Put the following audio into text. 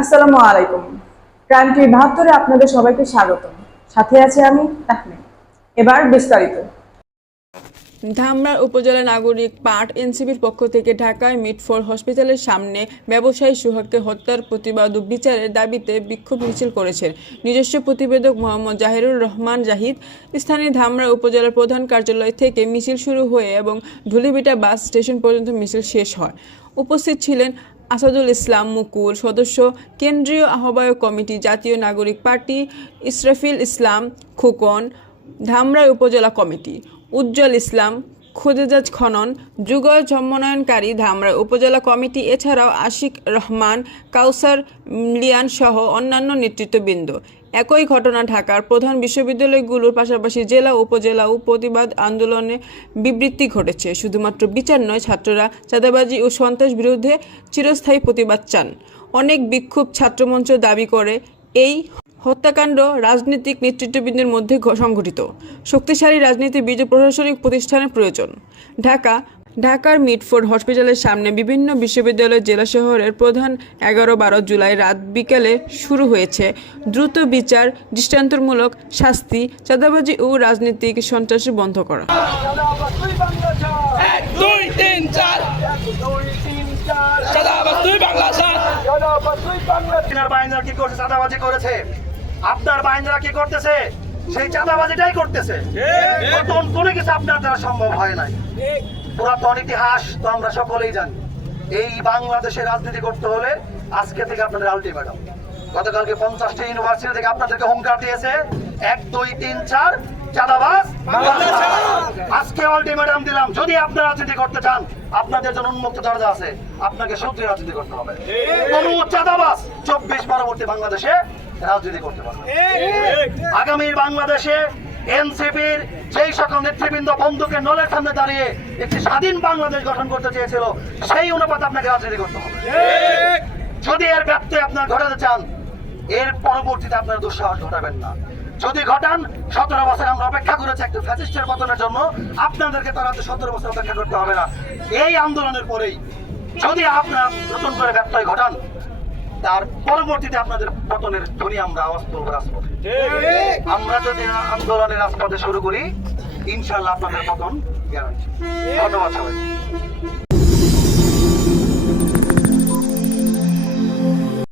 আসসালামু আলাইকুম। Crime TV বাহাত্তরে আপনাদের সবাইকে স্বাগতম। সাথে আছে আমি তাহমিদ এবার বিস্তারিত। ধামরার উপজেলা নাগরিক পার্ট এনসিবির পক্ষ থেকে ঢাকায় মিটফোর হসপিটালের সামনে ব্যবসায়ী সুহাগকে হত্যার প্রতিবাদ ও বিচারের দাবিতে বিক্ষোভ মিছিল করেছেন। নিজস্ব প্রতিবেদক মোহাম্মদ জাহিরুর রহমান জাহিদ। স্থানীয় ধামরা উপজেলার প্রধান কার্যালয় থেকে মিছিল শুরু হয়ে এবং ঢুলিবিটা বাস স্টেশন পর্যন্ত মিছিল শেষ হয়। উপস্থিত ছিলেন আসাদুল ইসলাম মুকুল, সদস্য কেন্দ্রীয় আহ্বায়ক কমিটি, জাতীয় নাগরিক পার্টি, ইসরাফিল ইসলাম খোকন, ধামরাই উপজেলা কমিটি, উজ্জ্বল ইসলাম খুদেজাজ খনন, যুগল সমন্বয়নকারী ধামরা উপজেলা কমিটি, এছাড়াও আশিক রহমান, কাউসার মিলিয়ান সহ অন্যান্য নেতৃত্ববৃন্দ। একই ঘটনা ঢাকার প্রধান বিশ্ববিদ্যালয়গুলোর পাশাপাশি জেলা, উপজেলা ও প্রতিবাদ আন্দোলনে বিবৃতি ঘটেছে। শুধুমাত্র বিচার নয়, ছাত্ররা চাঁদাবাজি ও সন্ত্রাস বিরুদ্ধে চিরস্থায়ী প্রতিবাদ চান। অনেক বিক্ষোভ ছাত্রমঞ্চ দাবি করে, এই হত্যাকাণ্ড রাজনৈতিক নেতৃত্ববৃন্দের মধ্যে সংঘটিত। শক্তিশালী রাজনীতি বীজ প্রশাসনিক প্রতিষ্ঠানের প্রয়োজন। ঢাকা ঢাকার মিটফোর্ড হসপিটালের সামনে বিভিন্ন বিশ্ববিদ্যালয় জেলা শহরের প্রধান এগারো বারো জুলাই রাত বিকেলে শুরু হয়েছে। দ্রুত বিচার দৃষ্টান্তমূলক শাস্তি চাঁদাবাজি ও রাজনৈতিক সন্ত্রাস বন্ধ করা। বাংলা কি চাঁদাবাজি করেছে। আপনার বাইন্দা কি করতেছে? সেই চাঁদাবাজিটাই করতেছে। নতুন কোনো কিছু আপনার দ্বারা সম্ভব হয় নাই। পুরাতন ইতিহাস তো আমরা সকলেই জানি। এই বাংলাদেশে রাজনীতি করতে হলে আজকে থেকে আপনাদের আলটিমেটাম গতকালকে পঞ্চাশটি ইউনিভার্সিটি থেকে আপনাদেরকে হুঙ্কার দিয়েছে এক দুই তিন চার চাঁদাবাজ আজকে আলটিমেটাম দিলাম। যদি আপনারা রাজনীতি করতে চান আপনাদের জন্য উন্মুক্ত দরজা আছে। আপনাকে সত্যি রাজনীতি করতে হবে। কোন চাঁদাবাজ চব্বিশ পরবর্তী বাংলাদেশে রাজনীতি করতে পারবে। আগামীর বাংলাদেশে এনসিপির সেই সকল নেতৃবৃন্দ বন্ধুকে নলের সামনে দাঁড়িয়ে একটি স্বাধীন বাংলাদেশ গঠন করতে চেয়েছিল সেই অনুপাতে আপনাকে রাজনীতি করতে হবে। যদি এর ব্যত্যয় আপনার ঘটাতে চান এর পরবর্তীতে আপনার দুঃসাহস ঘটাবেন না। যদি ঘটান সতেরো বছর আমরা অপেক্ষা করেছি একটা ফ্যাসিস্টের পতনের জন্য আপনাদেরকে তারা সতেরো বছর অপেক্ষা করতে হবে না। এই আন্দোলনের পরেই যদি আপনারা নতুন করে ব্যত্যয় ঘটান তার পরবর্তীতে আপনাদের পতনের ধ্বনি আমরা আওয়াজ তুলব রাজপথে। আমরা যদি আন্দোলনের রাজপথে শুরু করি ইনশাল্লাহ আপনাদের পতন ধন্যবাদ সবাই